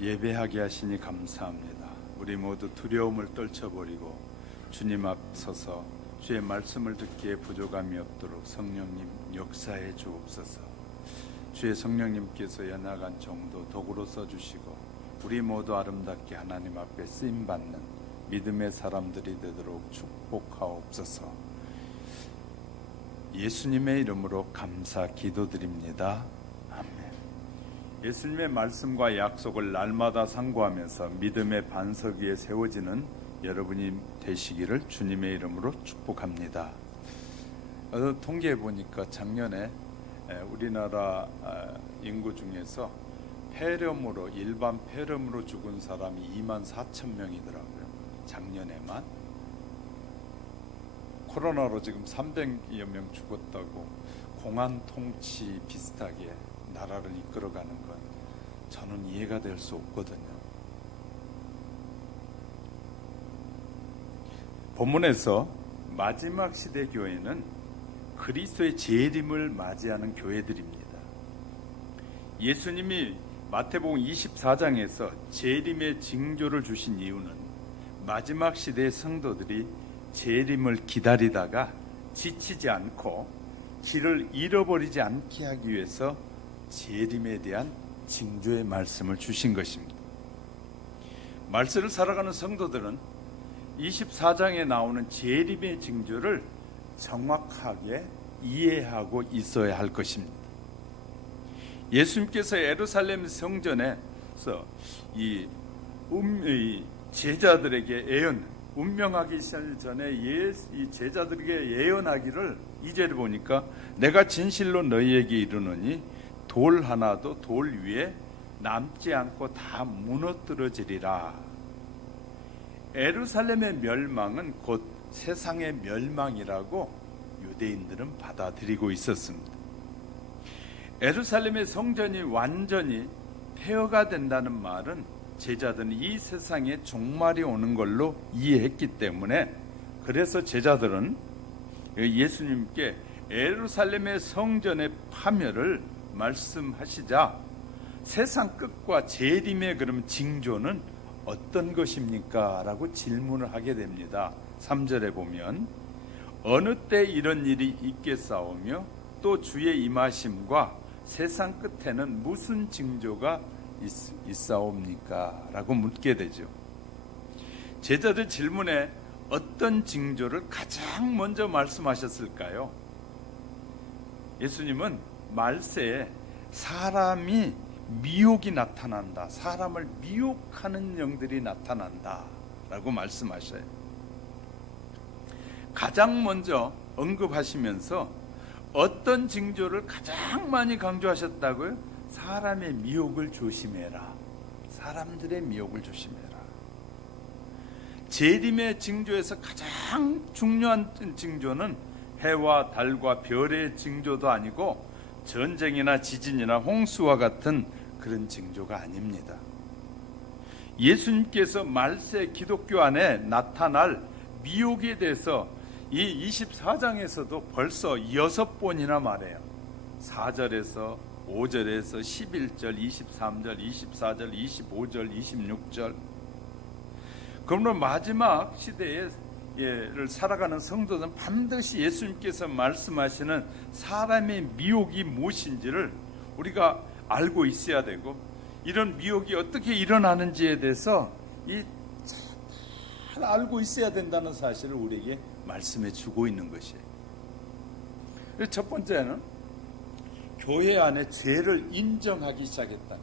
예배하게 하시니 감사합니다. 우리 모두 두려움을 떨쳐버리고 주님 앞 서서 주의 말씀을 듣기에 부족함이 없도록 성령님 역사해 주옵소서. 주의 성령님께서 연약한 정도 도구로 써주시고 우리 모두 아름답게 하나님 앞에 쓰임받는 믿음의 사람들이 되도록 축복하옵소서. 예수님의 이름으로 감사 기도드립니다. 아멘. 예수님의 말씀과 약속을 날마다 상고하면서 믿음의 반석 위에 세워지는 여러분이 되시기를 주님의 이름으로 축복합니다. 통계해 보니까 작년에 우리나라 인구 중에서 폐렴으로, 일반 폐렴으로 죽은 사람이 24,000명이더라고요. 작년에만. 코로나로 지금 300여 명 죽었다고. 공안 통치 비슷하게 나라를 이끌어가는 건 저는 이해가 될 수 없거든요. 본문에서 마지막 시대 교회는 그리스도의 재림을 맞이하는 교회들입니다. 예수님이 마태복음 24장에서 재림의 징조를 주신 이유는 마지막 시대의 성도들이 재림을 기다리다가 지치지 않고 길을 잃어버리지 않게 하기 위해서 재림에 대한 징조의 말씀을 주신 것입니다. 말씀을 살아가는 성도들은 24장에 나오는 재림의 징조를 정확하게 이해하고 있어야 할 것입니다. 예수님께서 예루살렘 성전에서 이 제자들에게 운명하기 전에 이 제자들에게 예언하기를 2절을 보니까 내가 진실로 너희에게 이르노니 돌 하나도 돌 위에 남지 않고 다 무너뜨려지리라. 예루살렘의 멸망은 곧 세상의 멸망이라고 유대인들은 받아들이고 있었습니다. 예루살렘의 성전이 완전히 폐허가 된다는 말은 제자들은 이 세상에 종말이 오는 걸로 이해했기 때문에, 그래서 제자들은 예수님께 예루살렘의 성전의 파멸을 말씀하시자 세상 끝과 재림의 그럼 징조는 어떤 것입니까? 라고 질문을 하게 됩니다. 3절에 보면 어느 때 이런 일이 있겠사오며 또 주의 임하심과 세상 끝에는 무슨 징조가 있사옵니까? 라고 묻게 되죠. 제자들 질문에 어떤 징조를 가장 먼저 말씀하셨을까요? 예수님은 말세에 사람이 미혹이 나타난다, 사람을 미혹하는 영들이 나타난다 라고 말씀하셔요. 가장 먼저 언급하시면서 어떤 징조를 가장 많이 강조하셨다고요? 사람의 미혹을 조심해라. 사람들의 미혹을 조심해라. 재림의 징조에서 가장 중요한 징조는 해와 달과 별의 징조도 아니고 전쟁이나 지진이나 홍수와 같은 그런 징조가 아닙니다. 예수님께서 말세 기독교 안에 나타날 미혹에 대해서 이 24장에서도 벌써 6번이나 말해요. 4절에서 5절에서 11절, 23절, 24절, 25절, 26절. 그러므로 마지막 시대를 살아가는 성도들은 반드시 예수님께서 말씀하시는 사람의 미혹이 무엇인지를 우리가 알고 있어야 되고, 이런 미혹이 어떻게 일어나는지에 대해서 잘 알고 있어야 된다는 사실을 우리에게 말씀해 주고 있는 것이에요. 첫 번째는 교회 안에 죄를 인정하기 시작했다.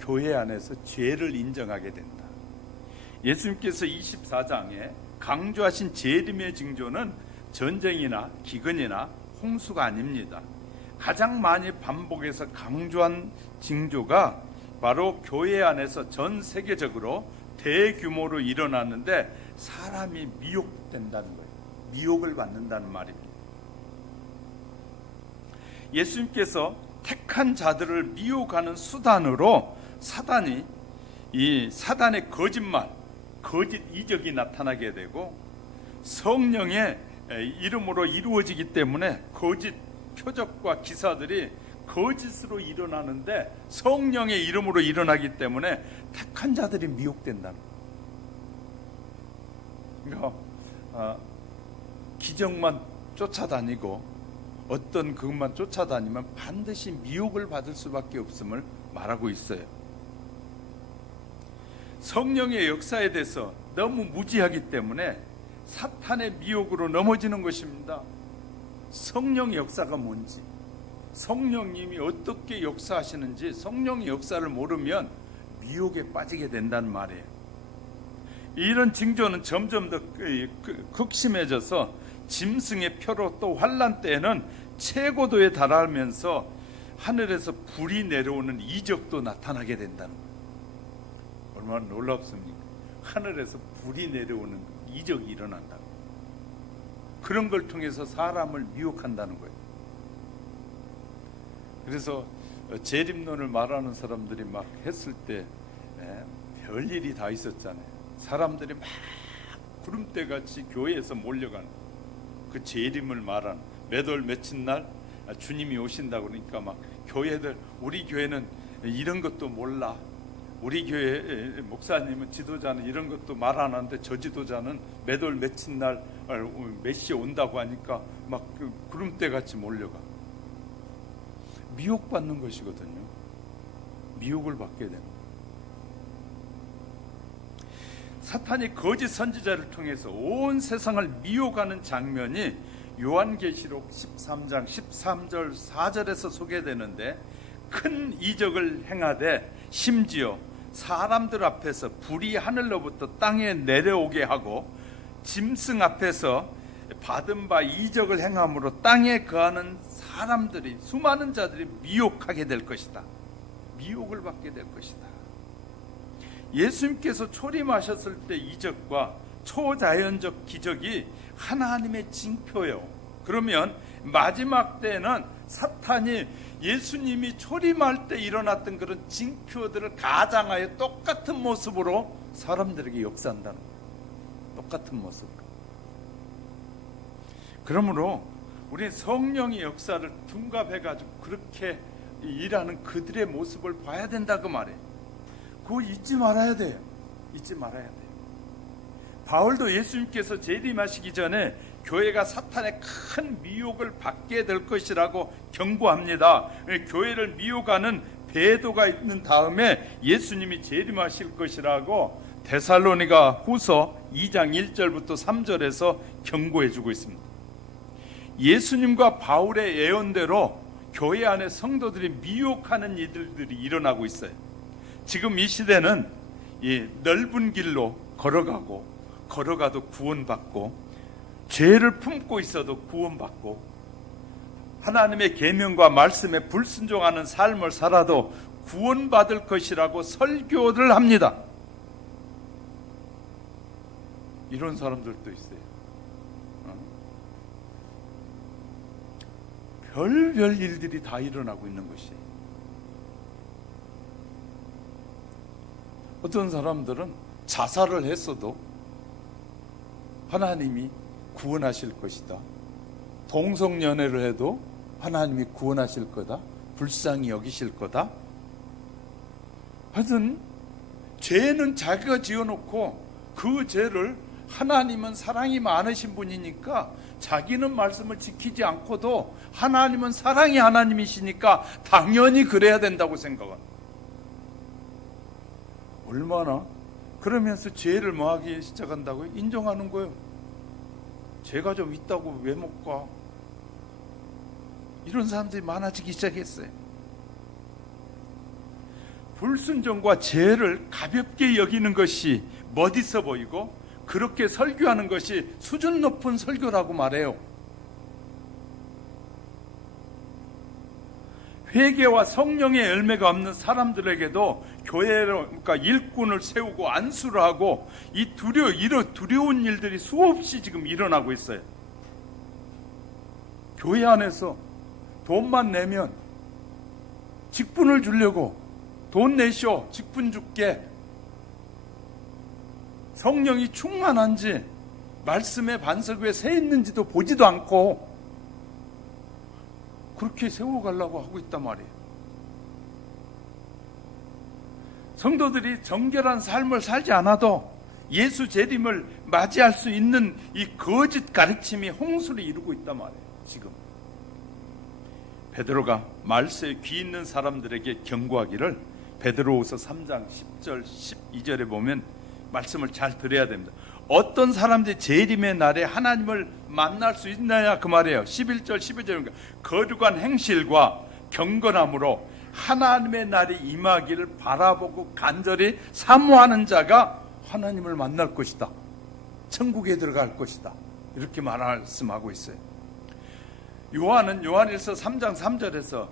교회 안에서 죄를 인정하게 된다. 예수님께서 24장에 강조하신 재림의 징조는 전쟁이나 기근이나 홍수가 아닙니다. 가장 많이 반복해서 강조한 징조가 바로 교회 안에서 전 세계적으로 대규모로 일어났는데 사람이 미혹된다는 거예요. 미혹을 받는다는 말입니다. 예수님께서 택한 자들을 미혹하는 수단으로 사단이 이 사단의 거짓말, 거짓 이적이 나타나게 되고 성령의 이름으로 이루어지기 때문에 거짓 표적과 기사들이 거짓으로 일어나는데 성령의 이름으로 일어나기 때문에 택한 자들이 미혹된다는 거예요. 그러니까 기적만 쫓아다니고 어떤 그것만 쫓아다니면 반드시 미혹을 받을 수밖에 없음을 말하고 있어요. 성령의 역사에 대해서 너무 무지하기 때문에 사탄의 미혹으로 넘어지는 것입니다. 성령의 역사가 뭔지, 성령님이 어떻게 역사하시는지, 성령의 역사를 모르면 미혹에 빠지게 된다는 말이에요. 이런 징조는 점점 더 극심해져서 짐승의 표로 또 환난 때에는 최고도에 달하면서 하늘에서 불이 내려오는 이적도 나타나게 된다는 거예요. 얼마나 놀랍습니까? 하늘에서 불이 내려오는 이적이 일어난다고. 그런 걸 통해서 사람을 미혹한다는 거예요. 그래서 재림론을 말하는 사람들이 막 했을 때 별일이 다 있었잖아요. 사람들이 막 구름대같이 교회에서 몰려가는 그 재림을 말하는, 몇월 며칠 날 주님이 오신다고 그러니까 막 교회들, 우리 교회는 이런 것도 몰라, 우리 교회 목사님은, 지도자는 이런 것도 말 안 하는데 저 지도자는 몇월 며칠 날 몇 시에 온다고 하니까 막 그 구름대같이 몰려가. 미혹받는 것이거든요. 미혹을 받게 됩니다. 사탄이 거짓 선지자를 통해서 온 세상을 미혹하는 장면이 요한계시록 13장 13절 4절에서 소개되는데, 큰 이적을 행하되 심지어 사람들 앞에서 불이 하늘로부터 땅에 내려오게 하고 짐승 앞에서 받은 바 이적을 행함으로 땅에 거하는 사람들이, 수많은 자들이 미혹하게 될 것이다. 미혹을 받게 될 것이다. 예수님께서 초림하셨을 때 이적과 초자연적 기적이 하나님의 징표예요. 그러면 마지막 때는 사탄이 예수님이 초림할 때 일어났던 그런 징표들을 가장하여 똑같은 모습으로 사람들에게 역사한다는 거예요. 똑같은 모습으로. 그러므로 우리 성령의 역사를 둔갑해가지고 그렇게 일하는 그들의 모습을 봐야 된다 그 말이에요. 그거 잊지 말아야 돼요. 잊지 말아야 돼요. 바울도 예수님께서 재림하시기 전에 교회가 사탄의 큰 미혹을 받게 될 것이라고 경고합니다. 교회를 미혹하는 배도가 있는 다음에 예수님이 재림하실 것이라고 데살로니가 후서 2장 1절부터 3절에서 경고해 주고 있습니다. 예수님과 바울의 예언대로 교회 안에 성도들이 미혹하는 일들이 일어나고 있어요. 지금 이 시대는 이 넓은 길로 걸어가도 구원받고, 죄를 품고 있어도 구원받고, 하나님의 계명과 말씀에 불순종하는 삶을 살아도 구원받을 것이라고 설교를 합니다. 이런 사람들도 있어요. 별별 일들이 다 일어나고 있는 것이에요. 어떤 사람들은 자살을 했어도 하나님이 구원하실 것이다. 동성연애를 해도 하나님이 구원하실 거다. 불쌍히 여기실 거다. 하여튼 죄는 자기가 지어놓고 그 죄를, 하나님은 사랑이 많으신 분이니까 자기는 말씀을 지키지 않고도 하나님은 사랑의 하나님이시니까 당연히 그래야 된다고 생각합니다. 얼마나? 그러면서 죄를 뭐하기 시작한다고요? 인정하는 거예요. 죄가 좀 있다고 왜 못 가? 이런 사람들이 많아지기 시작했어요. 불순종과 죄를 가볍게 여기는 것이 멋있어 보이고, 그렇게 설교하는 것이 수준 높은 설교라고 말해요. 회개와 성령의 열매가 없는 사람들에게도 교회로, 그러니까 일꾼을 세우고 안수를 하고, 이런 두려운 일들이 수없이 지금 일어나고 있어요. 교회 안에서 돈만 내면 직분을 주려고, 돈 내쇼, 직분 줄게. 성령이 충만한지, 말씀의 반석 위에 서 있는지도 보지도 않고, 그렇게 세워가려고 하고 있단 말이에요. 성도들이 정결한 삶을 살지 않아도 예수 재림을 맞이할 수 있는 이 거짓 가르침이 홍수를 이루고 있단 말이에요. 지금 베드로가 말세에 귀 있는 사람들에게 경고하기를 베드로후서 3장 10절 12절에 보면 말씀을 잘 들어야 됩니다. 어떤 사람들이 재림의 날에 하나님을 만날 수 있느냐 그 말이에요. 11절 12절입니다. 거룩한 행실과 경건함으로 하나님의 날이 임하기를 바라보고 간절히 사모하는 자가 하나님을 만날 것이다. 천국에 들어갈 것이다. 이렇게 말씀하고 있어요. 요한은 요한일서 3장 3절에서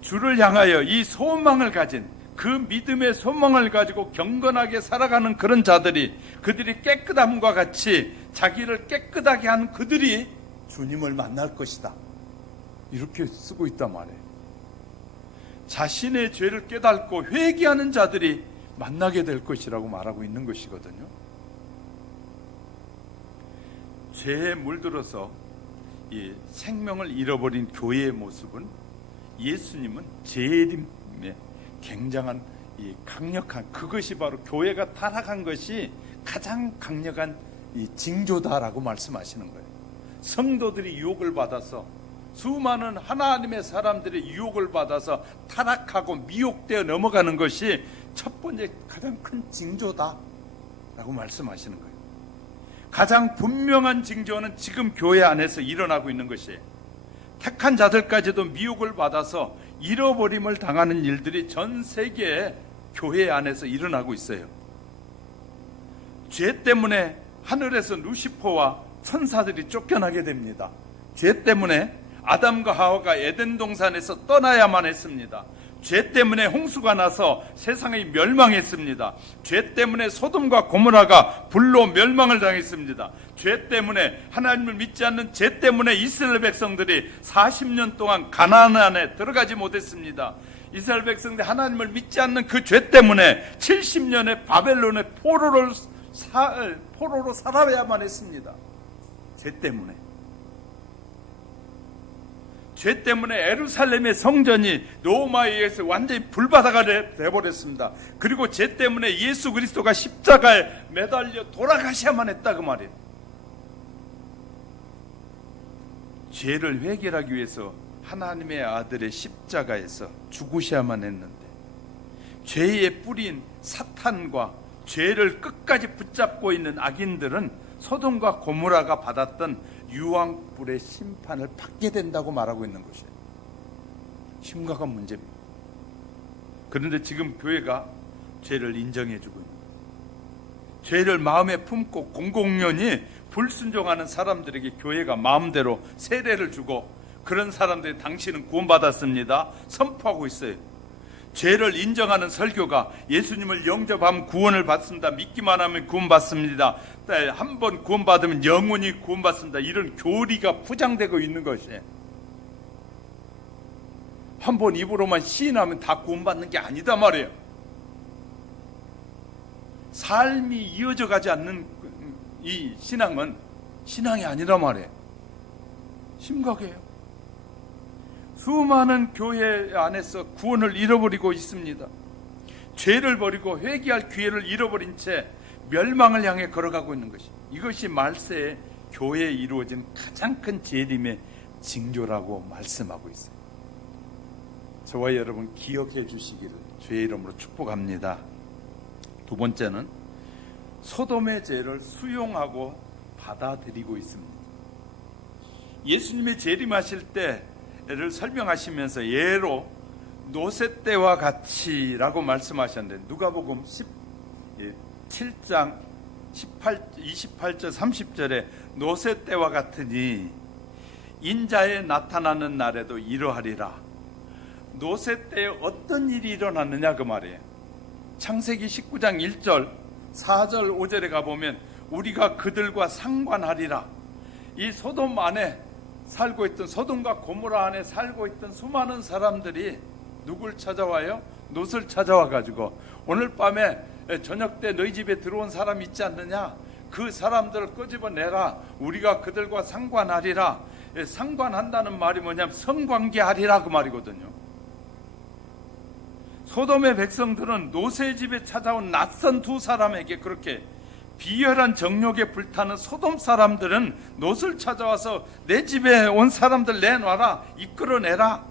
주를 향하여 이 소망을 가진 그 믿음의 소망을 가지고 경건하게 살아가는 그런 자들이, 그들이 깨끗함과 같이 자기를 깨끗하게 하는 그들이 주님을 만날 것이다. 이렇게 쓰고 있단 말이에요. 자신의 죄를 깨닫고 회개하는 자들이 만나게 될 것이라고 말하고 있는 것이거든요. 죄에 물들어서 이 생명을 잃어버린 교회의 모습은, 예수님은 재림의 굉장한 이 강력한, 그것이 바로 교회가 타락한 것이 가장 강력한 이 징조다라고 말씀하시는 거예요. 성도들이 유혹을 받아서, 수많은 하나님의 사람들의 유혹을 받아서 타락하고 미혹되어 넘어가는 것이 첫 번째 가장 큰 징조다라고 말씀하시는 거예요. 가장 분명한 징조는 지금 교회 안에서 일어나고 있는 것이에요. 택한 자들까지도 미혹을 받아서 잃어버림을 당하는 일들이 전 세계의 교회 안에서 일어나고 있어요. 죄 때문에 하늘에서 루시퍼와 천사들이 쫓겨나게 됩니다. 죄 때문에 아담과 하와가 에덴 동산에서 떠나야만 했습니다. 죄 때문에 홍수가 나서 세상이 멸망했습니다. 죄 때문에 소돔과 고모라가 불로 멸망을 당했습니다. 죄 때문에, 하나님을 믿지 않는 죄 때문에 이스라엘 백성들이 40년 동안 가나안 안에 들어가지 못했습니다. 이스라엘 백성들이 하나님을 믿지 않는 그 죄 때문에 70년의 바벨론의 포로로 살아야만 했습니다. 죄 때문에. 죄 때문에 예루살렘의 성전이 로마에 의해서 완전히 불바다가 되어버렸습니다. 그리고 죄 때문에 예수 그리스도가 십자가에 매달려 돌아가셔야만 했다 그 말이에요. 죄를 해결하기 위해서 하나님의 아들의 십자가에서 죽으셔야만 했는데, 죄의 뿌리인 사탄과 죄를 끝까지 붙잡고 있는 악인들은 소돔과 고모라가 받았던 유황불의 심판을 받게 된다고 말하고 있는 것이에요. 심각한 문제입니다. 그런데 지금 교회가 죄를 인정해주고 있는 거예요. 죄를 마음에 품고 공공연히 불순종하는 사람들에게 교회가 마음대로 세례를 주고, 그런 사람들이 당신은 구원받았습니다 선포하고 있어요. 죄를 인정하는 설교가, 예수님을 영접하면 구원을 받습니다, 믿기만 하면 구원받습니다, 한 번 구원받으면 영원히 구원받습니다, 이런 교리가 포장되고 있는 것이에요. 한 번 입으로만 시인하면 다 구원받는 게 아니다 말이에요. 삶이 이어져 가지 않는 이 신앙은 신앙이 아니라 말이에요. 심각해요. 수많은 교회 안에서 구원을 잃어버리고 있습니다. 죄를 버리고 회개할 기회를 잃어버린 채 멸망을 향해 걸어가고 있는 것이, 이것이 말세에 교회에 이루어진 가장 큰 재림의 징조라고 말씀하고 있어요. 저와 여러분 기억해 주시기를 주의 이름으로 축복합니다. 두 번째는 소돔의 죄를 수용하고 받아들이고 있습니다. 예수님의 재림하실 때를 설명하시면서 예로 노새 때와 같이라고 말씀하셨는데, 누가복음 7장 28절 30절에 노새 때와 같으니 인자에 나타나는 날에도 이러하리라. 노새 때에 어떤 일이 일어났느냐 그 말이에요. 창세기 19장 1절 4절 5절에 가보면 우리가 그들과 상관하리라. 이 소돔 안에 살고 있던, 소돔과 고모라 안에 살고 있던 수많은 사람들이 누굴 찾아와요? 롯을 찾아와 가지고, 오늘 밤에 저녁 때 너희 집에 들어온 사람 있지 않느냐? 그 사람들을 끄집어내라. 우리가 그들과 상관하리라. 상관한다는 말이 뭐냐면 성관계하리라 그 말이거든요. 소돔의 백성들은 롯의 집에 찾아온 낯선 두 사람에게 그렇게 비열한 정욕에 불타는 소돔 사람들은 롯을 찾아와서 내 집에 온 사람들 내놔라, 이끌어내라,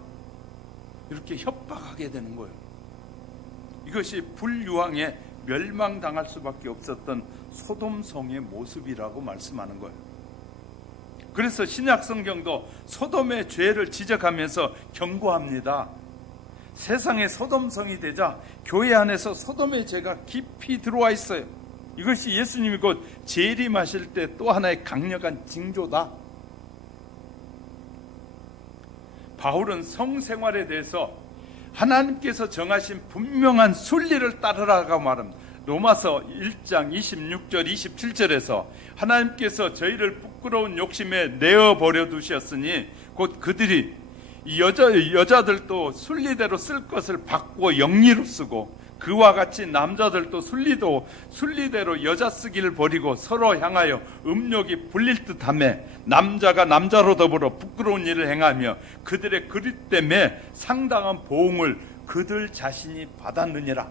이렇게 협박하게 되는 거예요. 이것이 불유황에 멸망당할 수밖에 없었던 소돔성의 모습이라고 말씀하는 거예요. 그래서 신약 성경도 소돔의 죄를 지적하면서 경고합니다. 세상의 소돔성이 되자 교회 안에서 소돔의 죄가 깊이 들어와 있어요. 이것이 예수님이 곧 재림하실 때 또 하나의 강력한 징조다. 바울은 성생활에 대해서 하나님께서 정하신 분명한 순리를 따르라고 말합니다. 로마서 1장 26절 27절에서 하나님께서 저희를 부끄러운 욕심에 내어버려 두셨으니 곧 그들이 여자들도 순리대로 쓸 것을 바꾸어 영리로 쓰고 그와 같이 남자들도 순리대로 여자 쓰기를 버리고 서로 향하여 음욕이 불릴 듯하며 남자가 남자로 더불어 부끄러운 일을 행하며 그들의 그릇 때문에 상당한 보응을 그들 자신이 받았느니라.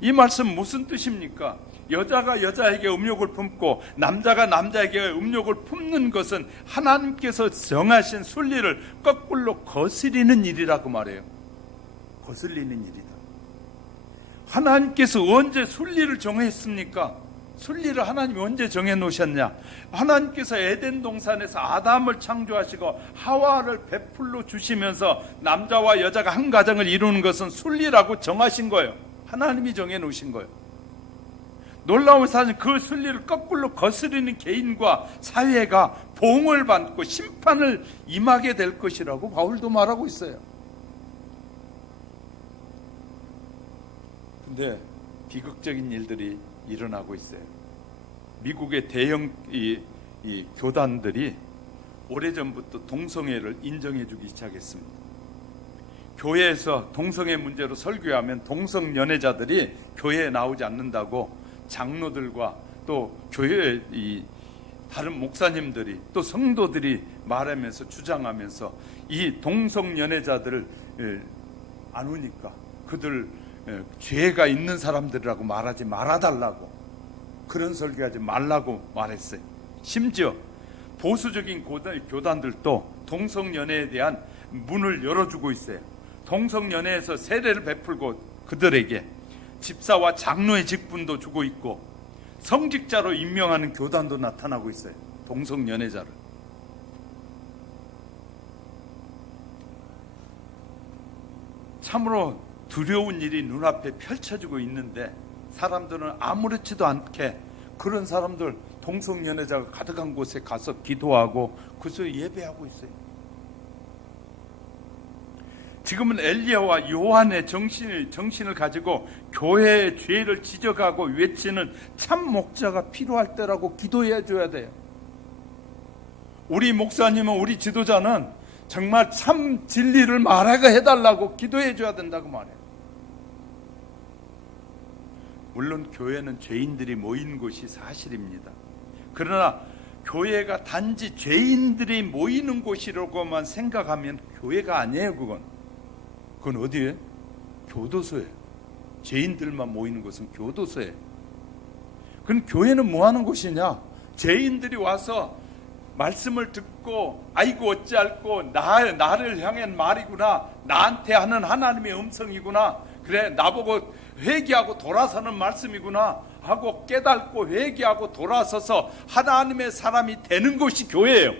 이 말씀 무슨 뜻입니까? 여자가 여자에게 음욕을 품고 남자가 남자에게 음욕을 품는 것은 하나님께서 정하신 순리를 거꾸로 거스리는 일이라고 말해요. 거슬리는 일이다. 하나님께서 언제 순리를 정했습니까? 순리를 하나님이 언제 정해놓으셨냐? 하나님께서 에덴 동산에서 아담을 창조하시고 하와를 베풀로 주시면서 남자와 여자가 한 가정을 이루는 것은 순리라고 정하신 거예요. 하나님이 정해놓으신 거예요. 놀라운 사실, 그 순리를 거꾸로 거스르는 개인과 사회가 보응을 받고 심판을 임하게 될 것이라고 바울도 말하고 있어요. 근데 비극적인 일들이 일어나고 있어요. 미국의 대형 이 교단들이 오래전부터 동성애를 인정해주기 시작했습니다. 교회에서 동성애 문제로 설교하면 동성연애자들이 교회에 나오지 않는다고 장로들과 또 교회 다른 목사님들이 또 성도들이 말하면서 주장하면서 이 동성연애자들을 안 오니까 그들 죄가 있는 사람들이라고 말하지 말아달라고, 그런 설교하지 말라고 말했어요. 심지어 보수적인 교단들도 동성연애에 대한 문을 열어주고 있어요. 동성연애에서 세례를 베풀고 그들에게 집사와 장로의 직분도 주고 있고 성직자로 임명하는 교단도 나타나고 있어요. 동성연애자를. 참으로 두려운 일이 눈앞에 펼쳐지고 있는데 사람들은 아무렇지도 않게 그런 사람들, 동성연애자가 가득한 곳에 가서 기도하고 그래서 예배하고 있어요. 지금은 엘리야와 요한의 정신을 가지고 교회의 죄를 지적하고 외치는 참 목자가 필요할 때라고 기도해 줘야 돼요. 우리 목사님은, 우리 지도자는 정말 참 진리를 말하게 해달라고 기도해 줘야 된다고 말해요. 물론 교회는 죄인들이 모인 곳이 사실입니다. 그러나 교회가 단지 죄인들이 모이는 곳이라고만 생각하면 교회가 아니에요. 그건 어디에? 교도소에. 죄인들만 모이는 곳은 교도소에. 그럼 교회는 뭐 하는 곳이냐? 죄인들이 와서 말씀을 듣고 아이고 어찌할꼬, 나를 향한 말이구나, 나한테 하는 하나님의 음성이구나, 그래 나보고 회개하고 돌아서는 말씀이구나 하고 깨닫고 회개하고 돌아서서 하나님의 사람이 되는 것이 교회예요.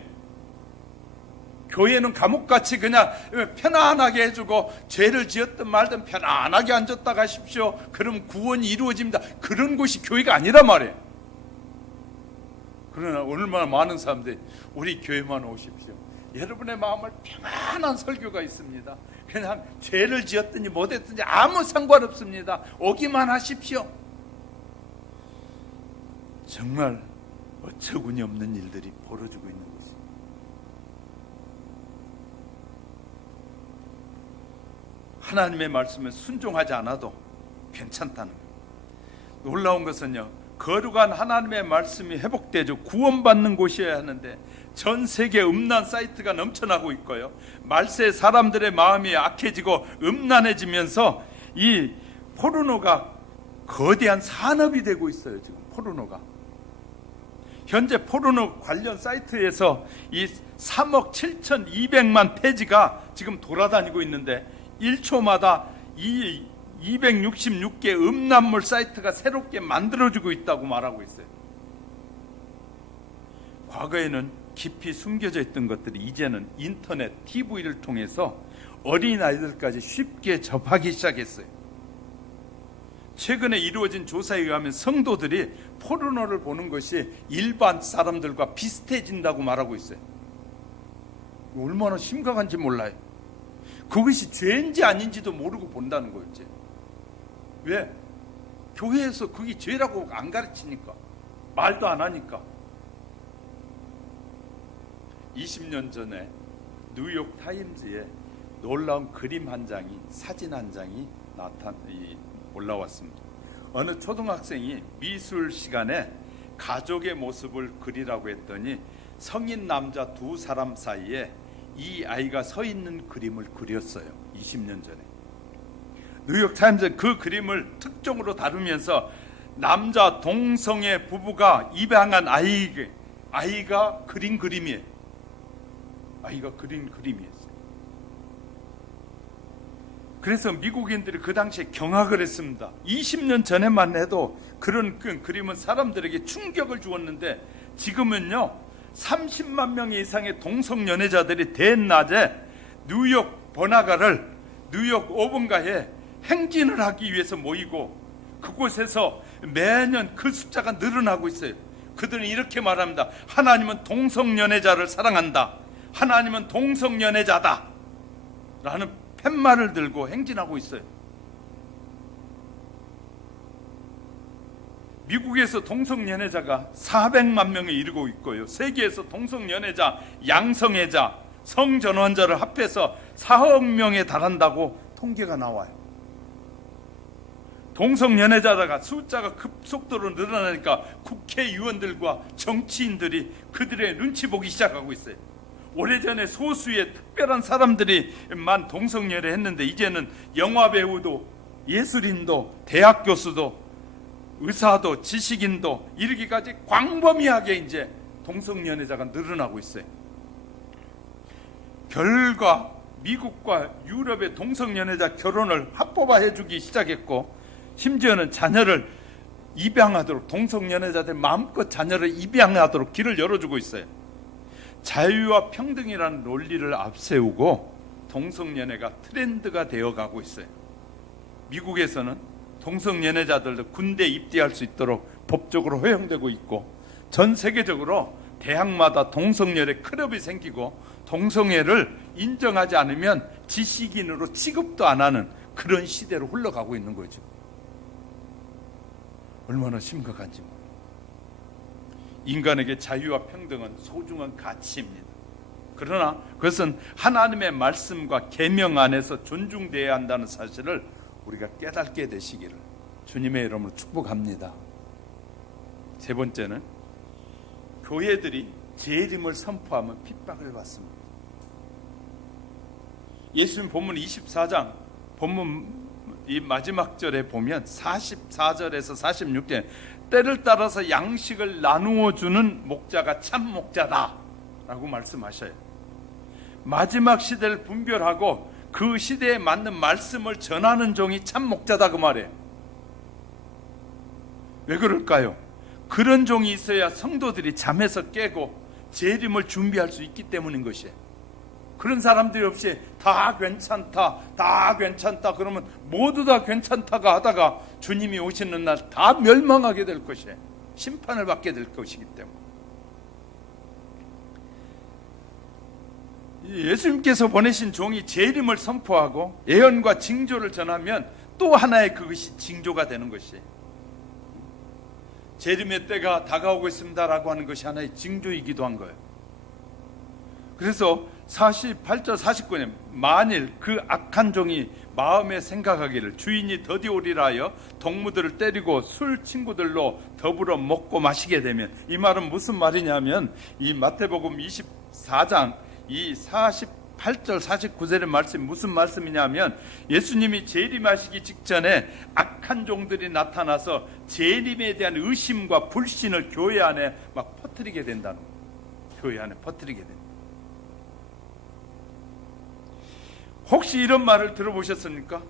교회는 감옥같이 그냥 편안하게 해주고 죄를 지었든 말든 편안하게 앉았다 가십시오, 그럼 구원이 이루어집니다, 그런 곳이 교회가 아니란 말이에요. 그러나 얼마나 많은 사람들이 우리 교회만 오십시오, 여러분의 마음을 평안한 설교가 있습니다, 그냥 죄를 지었든지 못했든지 아무 상관없습니다, 오기만 하십시오. 정말 어처구니 없는 일들이 벌어지고 있는 것입니다. 하나님의 말씀에 순종하지 않아도 괜찮다는 거예요. 놀라운 것은요, 거룩한 하나님의 말씀이 회복되죠. 구원받는 곳이어야 하는데 전 세계 음란 사이트가 넘쳐나고 있고요. 말세 사람들의 마음이 악해지고 음란해지면서 이 포르노가 거대한 산업이 되고 있어요. 지금 포르노가. 현재 포르노 관련 사이트에서 이 3억 7,200만 페이지가 지금 돌아다니고 있는데 1초마다 이 266개 음란물 사이트가 새롭게 만들어지고 있다고 말하고 있어요. 과거에는 깊이 숨겨져 있던 것들이 이제는 인터넷, TV를 통해서 어린아이들까지 쉽게 접하기 시작했어요. 최근에 이루어진 조사에 의하면 성도들이 포르노를 보는 것이 일반 사람들과 비슷해진다고 말하고 있어요. 얼마나 심각한지 몰라요. 그것이 죄인지 아닌지도 모르고 본다는 거였지. 왜? 교회에서 그게 죄라고 안 가르치니까, 말도 안 하니까. 20년 전에 뉴욕 타임즈에 놀라운 그림 한 장이, 사진 한 장이 올라왔습니다. 어느 초등학생이 미술 시간에 가족의 모습을 그리라고 했더니 성인 남자 두 사람 사이에 이 아이가 서 있는 그림을 그렸어요. 20년 전에. 뉴욕 타임즈 그 그림을 특종으로 다루면서 남자 동성애 부부가 입양한 아이가 그린 그림이에요. 아이가 그린 그림이었어요. 그래서 미국인들이 그 당시에 경악을 했습니다. 20년 전에만 해도 그런 그림은 사람들에게 충격을 주었는데 지금은요 30만 명 이상의 동성 연애자들이 대낮에 뉴욕 번화가를 뉴욕 5번가에 행진을 하기 위해서 모이고 그곳에서 매년 그 숫자가 늘어나고 있어요. 그들은 이렇게 말합니다. 하나님은 동성 연애자를 사랑한다. 하나님은 동성 연애자다. 라는 팻말을 들고 행진하고 있어요. 미국에서 동성 연애자가 400만 명에 이르고 있고요. 세계에서 동성 연애자, 양성애자, 성전환자를 합해서 4억 명에 달한다고 통계가 나와요. 동성 연애자가 숫자가 급속도로 늘어나니까 국회의원들과 정치인들이 그들의 눈치 보기 시작하고 있어요. 오래전에 소수의 특별한 사람들이만 동성 연애했는데 이제는 영화배우도 예술인도 대학 교수도 의사도 지식인도 이르기까지 광범위하게 이제 동성 연애자가 늘어나고 있어요. 결과 미국과 유럽의 동성 연애자 결혼을 합법화 해주기 시작했고 심지어는 자녀를 입양하도록 동성 연애자들 마음껏 자녀를 입양하도록 길을 열어주고 있어요. 자유와 평등이라는 논리를 앞세우고 동성연애가 트렌드가 되어가고 있어요. 미국에서는 동성연애자들도 군대에 입대할 수 있도록 법적으로 허용되고 있고 전 세계적으로 대학마다 동성연애 클럽이 생기고 동성애를 인정하지 않으면 지식인으로 취급도 안 하는 그런 시대로 흘러가고 있는 거죠. 얼마나 심각한지 모르겠어요. 인간에게 자유와 평등은 소중한 가치입니다. 그러나 그것은 하나님의 말씀과 계명 안에서 존중되어야 한다는 사실을 우리가 깨닫게 되시기를 주님의 이름으로 축복합니다. 세 번째는 교회들이 재림을 선포하면 핍박을 받습니다. 예수님 본문 24장 본문 이 마지막 절에 보면 44절에서 46절 때를 따라서 양식을 나누어 주는 목자가 참 목자다 라고 말씀하셔요. 마지막 시대를 분별하고 그 시대에 맞는 말씀을 전하는 종이 참 목자다 그 말이에요. 왜 그럴까요? 그런 종이 있어야 성도들이 잠에서 깨고 재림을 준비할 수 있기 때문인 것이에요. 그런 사람들이 없이 다 괜찮다 그러면 모두 다 괜찮다가 하다가 주님이 오시는 날 다 멸망하게 될 것이에요. 심판을 받게 될 것이기 때문에. 예수님께서 보내신 종이 재림을 선포하고 예언과 징조를 전하면 또 하나의 그것이 징조가 되는 것이에요. 재림의 때가 다가오고 있습니다라고 하는 것이 하나의 징조이기도 한 거예요. 그래서 48절 49절 만일 그 악한 종이 마음에 생각하기를 주인이 더디오리라 하여 동무들을 때리고 술 친구들로 더불어 먹고 마시게 되면, 이 말은 무슨 말이냐면 이 마태복음 24장 이 48절 49절의 말씀이 무슨 말씀이냐면, 예수님이 재림하시기 직전에 악한 종들이 나타나서 재림에 대한 의심과 불신을 교회 안에 막 퍼뜨리게 된다는 거예요. 교회 안에 퍼뜨리게 된다. 혹시 이런 말을 들어보셨습니까?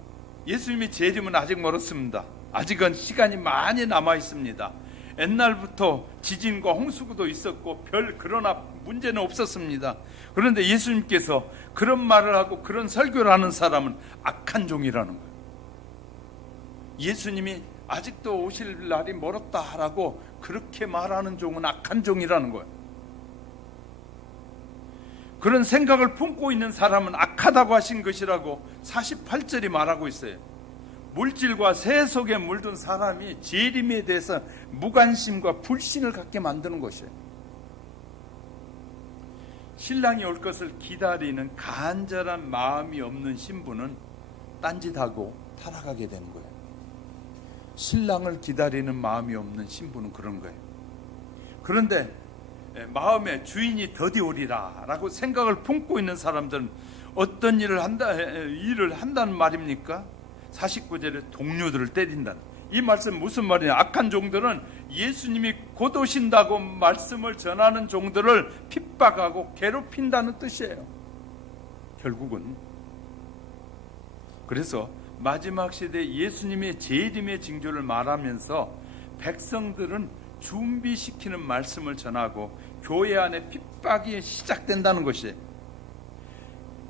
예수님이 재림은 아직 멀었습니다. 아직은 시간이 많이 남아 있습니다. 옛날부터 지진과 홍수도 있었고 그러나 문제는 없었습니다. 그런데 예수님께서 그런 말을 하고 그런 설교를 하는 사람은 악한 종이라는 거예요. 예수님이 아직도 오실 날이 멀었다라고 그렇게 말하는 종은 악한 종이라는 거예요. 그런 생각을 품고 있는 사람은 악하다고 하신 것이라고 48절이 말하고 있어요. 물질과 세속에 물든 사람이 재림에 대해서 무관심과 불신을 갖게 만드는 것이에요. 신랑이 올 것을 기다리는 간절한 마음이 없는 신부는 딴짓하고 타락하게 되는 거예요. 신랑을 기다리는 마음이 없는 신부는 그런 거예요. 그런데 마음에 주인이 더디오리라 라고 생각을 품고 있는 사람들은 어떤 일을 한다는 말입니까? 49절에 동료들을 때린다는, 이 말씀 무슨 말이냐? 악한 종들은 예수님이 곧 오신다고 말씀을 전하는 종들을 핍박하고 괴롭힌다는 뜻이에요. 결국은 그래서 마지막 시대에 예수님의 재림의 징조를 말하면서 백성들은 준비시키는 말씀을 전하고 교회 안에 핍박이 시작된다는 것이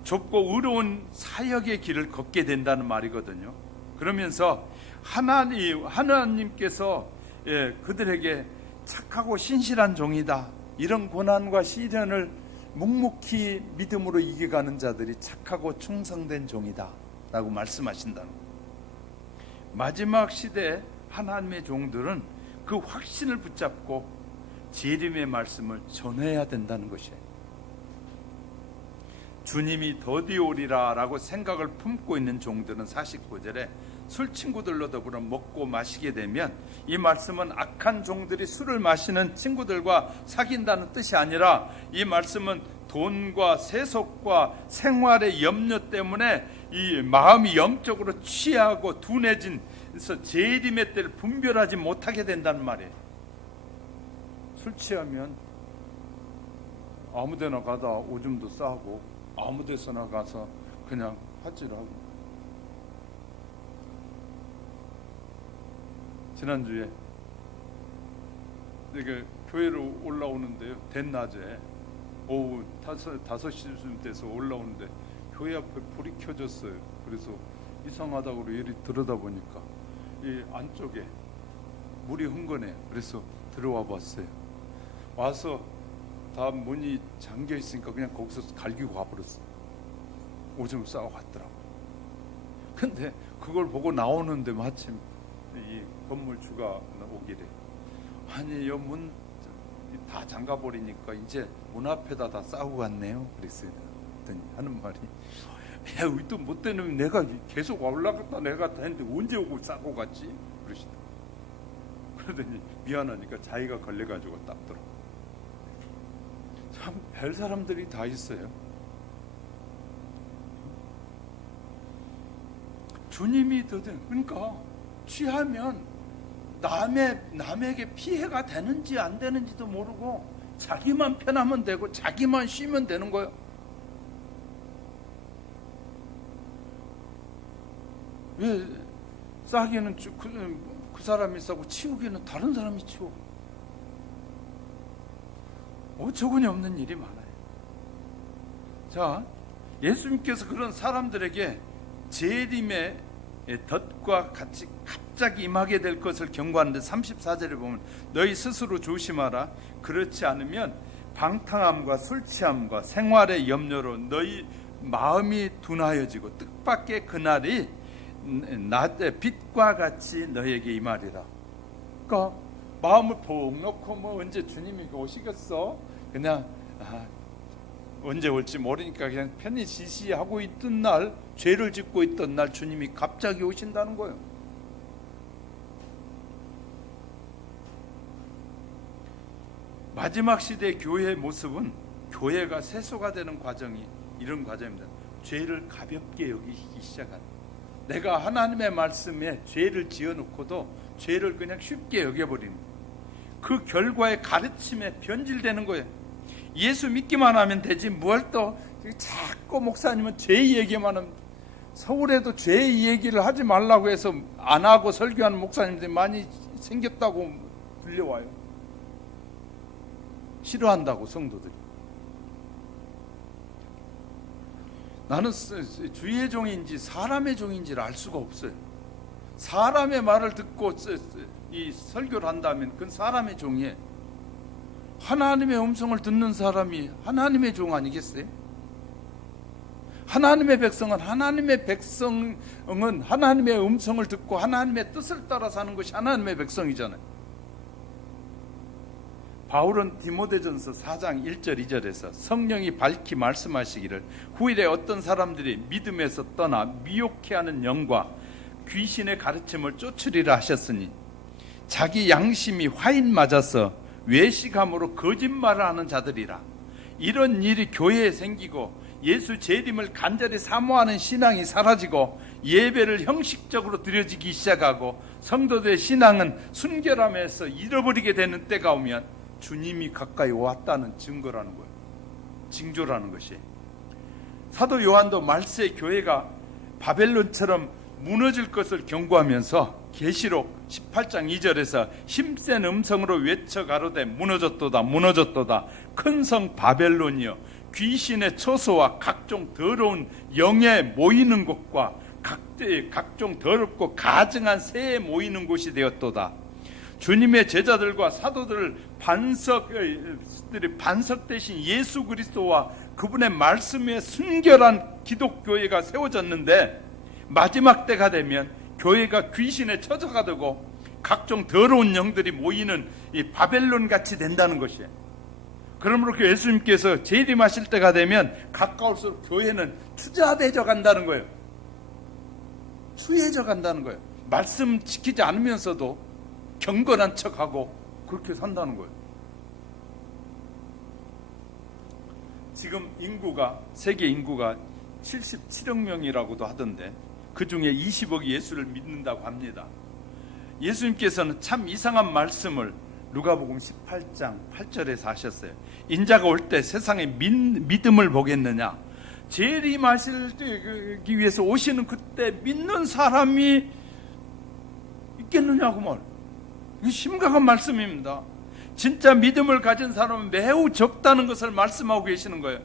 좁고 어려운 사역의 길을 걷게 된다는 말이거든요. 그러면서 하나님께서 그들에게 착하고 신실한 종이다, 이런 고난과 시련을 묵묵히 믿음으로 이겨가는 자들이 착하고 충성된 종이다 라고 말씀하신다는 거예요. 마지막 시대에 하나님의 종들은 그 확신을 붙잡고 재림의 말씀을 전해야 된다는 것이에요. 주님이 더디 오리라 라고 생각을 품고 있는 종들은 49절에 술 친구들로 더불어 먹고 마시게 되면, 이 말씀은 악한 종들이 술을 마시는 친구들과 사귄다는 뜻이 아니라, 이 말씀은 돈과 세속과 생활의 염려 때문에 이 마음이 영적으로 취하고 둔해진 그래서 재림의 때를 분별하지 못하게 된다는 말이에요. 술 취하면 아무데나 가다 오줌도 싸고 아무데서나 가서 그냥 팥질하고. 지난주에 이게 교회로 올라오는데요, 대낮에 오후 5시쯤 돼서 올라오는데 교회 앞에 불이 켜졌어요. 그래서 이상하다고 이리 들여다보니까 이 안쪽에 물이 흥건해요. 그래서 들어와 봤어요. 와서 다 문이 잠겨 있으니까 그냥 거기서 갈기고 가버렸어요. 오줌 싸고 갔더라고요. 근데 그걸 보고 나오는데 마침 이 건물주가 오기래. 아니, 이 문 다 잠가버리니까 이제 문 앞에다 다 싸고 갔네요. 그랬어요. 그랬더니 하는 말이, 야, 또 못 되는 내가 계속 올라갔다 내려갔다 했는데 언제 오고 싸고 갔지? 그러시더라고요. 그러더니 미안하니까 자기가 걸려가지고 닦더라고요. 참 별 사람들이 다 있어요. 주님이 그러니까 취하면 남에게 피해가 되는지 안 되는지도 모르고 자기만 편하면 되고 자기만 쉬면 되는 거예요. 왜 싸기는 그 사람이 싸고 치우기는 다른 사람이 치워? 어처구니 없는 일이 많아요. 자, 예수님께서 그런 사람들에게 재림의 덫과 같이 갑자기 임하게 될 것을 경고하는데 34절에 보면 너희 스스로 조심하라. 그렇지 않으면 방탕함과 술 취함과 생활의 염려로 너희 마음이 둔하여지고 뜻밖의 그날이 낮의 빛과 같이 너희에게 임하리라. 그러니까 마음을 푹 놓고 뭐 언제 주님이 오시겠어? 그냥 언제 올지 모르니까 그냥 편히 지시하고 있던 날, 죄를 짓고 있던 날 주님이 갑자기 오신다는 거예요. 마지막 시대의 교회의 모습은 교회가 세소가 되는 과정이 이런 과정입니다. 죄를 가볍게 여기기 시작한, 내가 하나님의 말씀에 죄를 지어놓고도 죄를 그냥 쉽게 여겨버리는, 그 결과의 가르침에 변질되는 거예요. 예수 믿기만 하면 되지 뭘 또 자꾸 목사님은 죄 얘기만 하면, 서울에도 죄 얘기를 하지 말라고 해서 안 하고 설교하는 목사님들이 많이 생겼다고 들려와요. 싫어한다고 성도들이. 나는 주의 종인지 사람의 종인지를 알 수가 없어요. 사람의 말을 듣고 이 설교를 한다면 그건 사람의 종이에요. 하나님의 음성을 듣는 사람이 하나님의 종 아니겠어요? 하나님의 백성은 하나님의 음성을 듣고 하나님의 뜻을 따라 사는 것이 하나님의 백성이잖아요. 바울은 디모데전서 4장 1절 2절에서 성령이 밝히 말씀하시기를 후일에 어떤 사람들이 믿음에서 떠나 미혹해하는 영과 귀신의 가르침을 쫓으리라 하셨으니 자기 양심이 화인 맞아서 외식함으로 거짓말을 하는 자들이라. 이런 일이 교회에 생기고 예수 재림을 간절히 사모하는 신앙이 사라지고 예배를 형식적으로 드려지기 시작하고 성도들의 신앙은 순결함에서 잃어버리게 되는 때가 오면 주님이 가까이 왔다는 증거라는 거예요. 징조라는 것이. 사도 요한도 말세 교회가 바벨론처럼 무너질 것을 경고하면서 계시록 18장 2절에서 힘센 음성으로 외쳐 가로되 무너졌도다 무너졌도다 큰 성 바벨론이여 귀신의 처소와 각종 더러운 영에 모이는 곳과 각종 더럽고 가증한 새에 모이는 곳이 되었도다. 주님의 제자들과 사도들을 반석 대신 예수 그리스도와 그분의 말씀에 순결한 기독교회가 세워졌는데 마지막 때가 되면 교회가 귀신에 처져가 되고 각종 더러운 영들이 모이는 이 바벨론 같이 된다는 것이에요. 그러므로 예수님께서 재림하실 때가 되면 가까울수록 교회는 추잡해져 간다는 거예요. 추해져 간다는 거예요. 말씀 지키지 않으면서도 경건한 척하고 그렇게 산다는 거예요. 지금 세계 인구가 77억 명이라고도 하던데 그 중에 20억이 예수를 믿는다고 합니다. 예수님께서는 참 이상한 말씀을 누가복음 18장 8절에서 하셨어요. 인자가 올 때 세상에 믿음을 보겠느냐, 재림하시기 위해서 오시는 그때 믿는 사람이 있겠느냐고 말. 이게 심각한 말씀입니다. 진짜 믿음을 가진 사람은 매우 적다는 것을 말씀하고 계시는 거예요.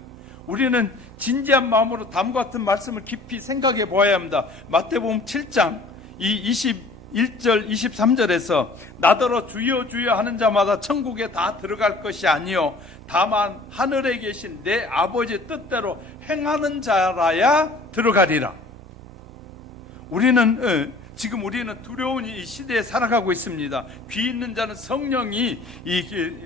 우리는 진지한 마음으로 다음과 같은 말씀을 깊이 생각해 보아야 합니다. 마태복음 7장 21절 23절에서 나더러 주여 주여 하는 자마다 천국에 다 들어갈 것이 아니요 다만 하늘에 계신 내 아버지 뜻대로 행하는 자라야 들어가리라. 지금 우리는 두려운 이 시대에 살아가고 있습니다. 귀 있는 자는 성령이 이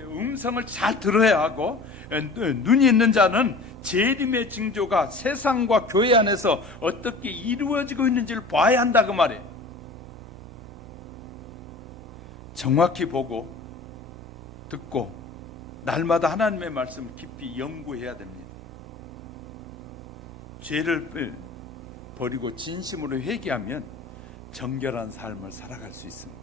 음성을 잘 들어야 하고, 눈이 있는 자는 재림의 징조가 세상과 교회 안에서 어떻게 이루어지고 있는지를 봐야 한다 그 말이에요. 정확히 보고 듣고 날마다 하나님의 말씀을 깊이 연구해야 됩니다. 죄를 버리고 진심으로 회개하면 정결한 삶을 살아갈 수 있습니다.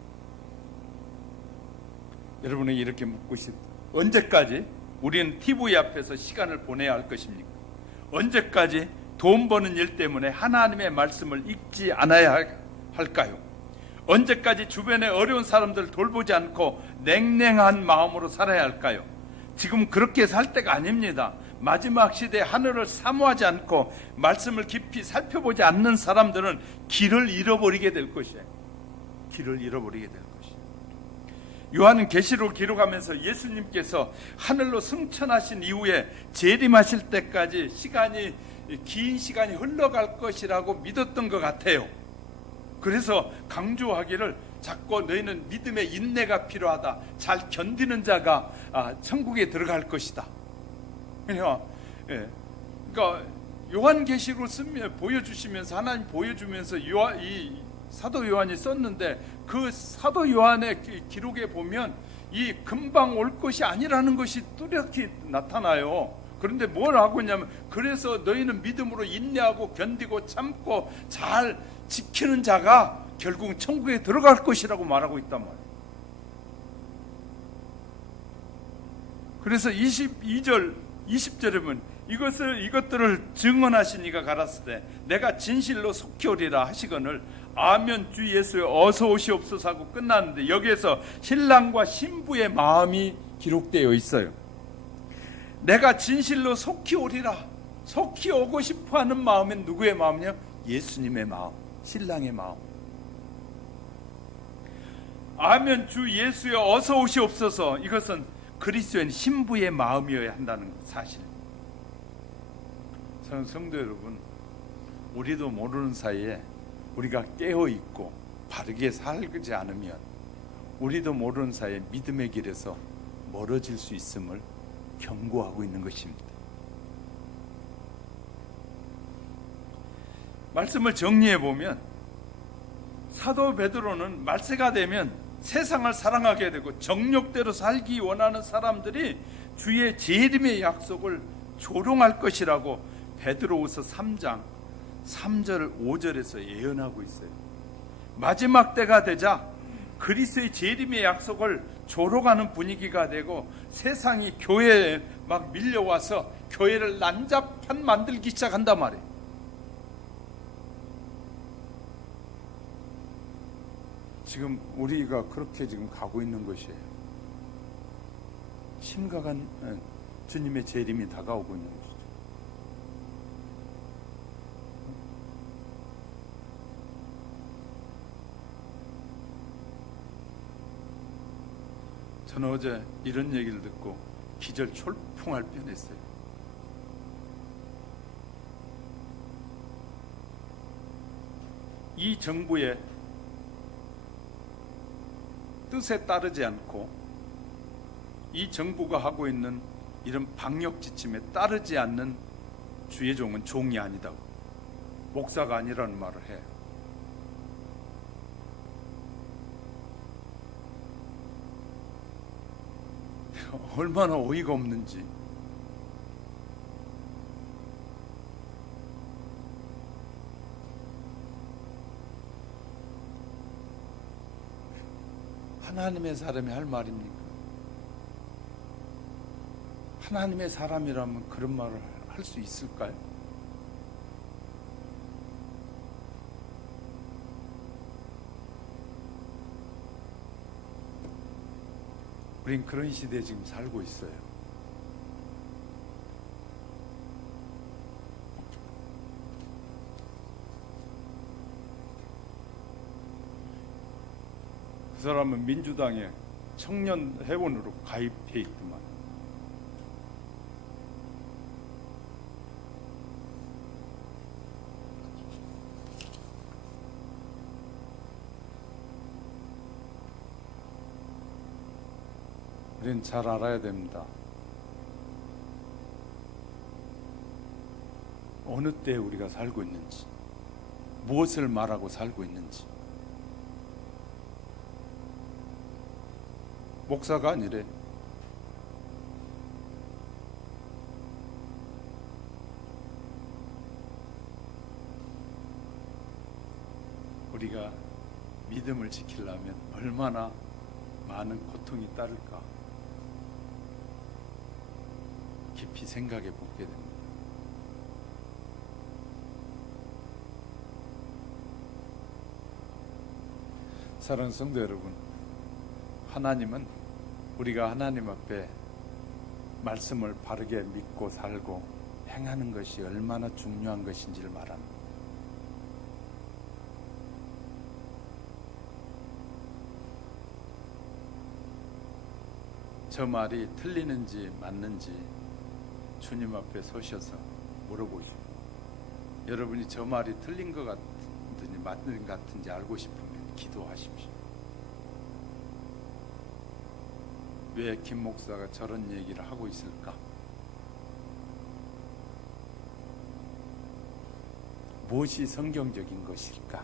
여러분에게 이렇게 묻고 싶습니다. 언제까지 우리는 TV 앞에서 시간을 보내야 할 것입니까? 언제까지 돈 버는 일 때문에 하나님의 말씀을 읽지 않아야 할까요? 언제까지 주변의 어려운 사람들을 돌보지 않고 냉랭한 마음으로 살아야 할까요? 지금 그렇게 살 때가 아닙니다. 마지막 시대에 하늘을 사모하지 않고 말씀을 깊이 살펴보지 않는 사람들은 길을 잃어버리게 될 것이에요. 길을 잃어버리게 될 것이에요. 요한은 계시록을 기록하면서 예수님께서 하늘로 승천하신 이후에 재림하실 때까지 긴 시간이 흘러갈 것이라고 믿었던 것 같아요. 그래서 강조하기를 자꾸 너희는 믿음의 인내가 필요하다. 잘 견디는 자가 천국에 들어갈 것이다. 그러니까 요한계시록을 보여주시면서 하나님 보여주면서 이 사도 요한이 썼는데 그 사도 요한의 기록에 보면 이 금방 올 것이 아니라는 것이 뚜렷이 나타나요. 그런데 뭘 하고 있냐면 그래서 너희는 믿음으로 인내하고 견디고 참고 잘 지키는 자가 결국은 천국에 들어갈 것이라고 말하고 있단 말이에요. 그래서 22절 20절에 보면 이것들을 증언하신 이가 가라사대 때 내가 진실로 속히 오리라 하시거늘 아멘 주 예수여 어서 오시옵소서 하고 끝났는데 여기에서 신랑과 신부의 마음이 기록되어 있어요. 내가 진실로 속히 오리라, 속히 오고 싶어하는 마음은 누구의 마음이요? 예수님의 마음, 신랑의 마음. 아멘 주 예수여 어서 오시옵소서, 이것은 그리스도인 신부의 마음이어야 한다는 사실. 성도 여러분, 우리도 모르는 사이에 우리가 깨어있고 바르게 살지 않으면 우리도 모르는 사이에 믿음의 길에서 멀어질 수 있음을 경고하고 있는 것입니다. 말씀을 정리해 보면 사도 베드로는 말세가 되면 세상을 사랑하게 되고 정욕대로 살기 원하는 사람들이 주의 재림의 약속을 조롱할 것이라고 베드로후서 3장 3절 5절에서 예언하고 있어요. 마지막 때가 되자 그리스도의 재림의 약속을 조롱하는 분위기가 되고 세상이 교회에 막 밀려와서 교회를 난잡한 만들기 시작한단 말이에요. 지금 우리가 그렇게 지금 가고 있는 것이에요. 심각한 주님의 재림이 다가오고 있는 것이죠. 저는 어제 이런 얘기를 듣고 기절 철풍할 뻔했어요. 이 정부의 뜻에 따르지 않고 이 정부가 하고 있는 이런 방역 지침에 따르지 않는 주의 종은 종이 아니다고, 목사가 아니라는 말을 해요. 얼마나 어이가 없는지. 하나님의 사람이 할 말입니까? 하나님의 사람이라면 그런 말을 할 수 있을까요? 우린 그런 시대에 지금 살고 있어요. 그 사람은 민주당의 청년 회원으로 가입해 있더만. 우리는 잘 알아야 됩니다. 어느 때에 우리가 살고 있는지, 무엇을 말하고 살고 있는지. 목사가 아니래. 우리가 믿음을 지키려면 얼마나 많은 고통이 따를까 깊이 생각해 보게 됩니다. 사랑하는 성도 여러분, 하나님은 우리가 하나님 앞에 말씀을 바르게 믿고 살고 행하는 것이 얼마나 중요한 것인지를 말합니다. 저 말이 틀리는지 맞는지 주님 앞에 서셔서 물어보시고, 여러분이 저 말이 틀린 것 같은지 맞는 것 같은지 알고 싶으면 기도하십시오. 왜 김 목사가 저런 얘기를 하고 있을까? 무엇이 성경적인 것일까?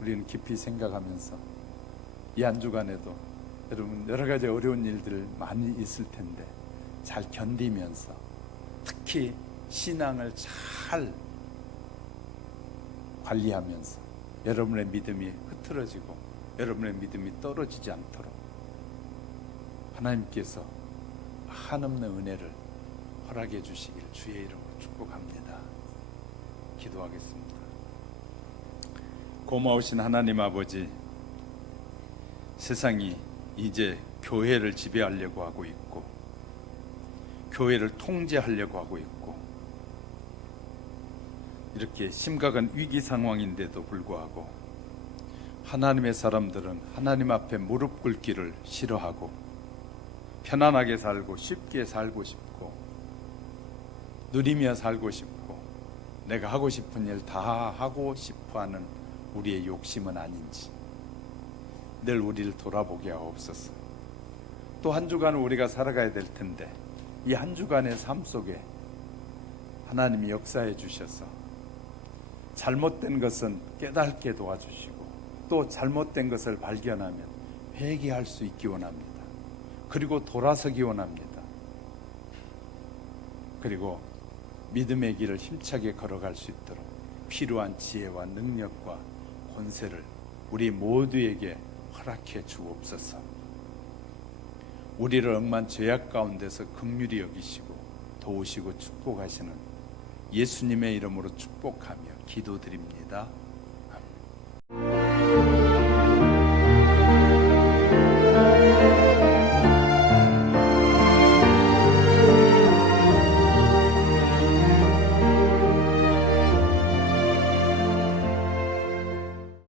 우리는 깊이 생각하면서 이 한 주간에도 여러분 여러 가지 어려운 일들 많이 있을 텐데 잘 견디면서 특히 신앙을 잘 관리하면서 여러분의 믿음이 흐트러지고 여러분의 믿음이 떨어지지 않도록 하나님께서 한없는 은혜를 허락해 주시길 주의 이름으로 축복합니다. 기도하겠습니다. 고마우신 하나님 아버지, 세상이 이제 교회를 지배하려고 하고 있고 교회를 통제하려고 하고 있고 이렇게 심각한 위기 상황인데도 불구하고 하나님의 사람들은 하나님 앞에 무릎 꿇기를 싫어하고 편안하게 살고 쉽게 살고 싶고 누리며 살고 싶고 내가 하고 싶은 일 다 하고 싶어하는 우리의 욕심은 아닌지 늘 우리를 돌아보게 하옵소서. 또 한 주간을 우리가 살아가야 될 텐데 이 한 주간의 삶 속에 하나님이 역사해 주셔서 잘못된 것은 깨닫게 도와주시고 또 잘못된 것을 발견하면 회개할 수 있기 원합니다. 그리고 돌아서기 원합니다. 그리고 믿음의 길을 힘차게 걸어갈 수 있도록 필요한 지혜와 능력과 권세를 우리 모두에게 허락해 주옵소서. 우리를 억만 죄악 가운데서 긍휼히 여기시고 도우시고 축복하시는 예수님의 이름으로 축복하며 기도드립니다.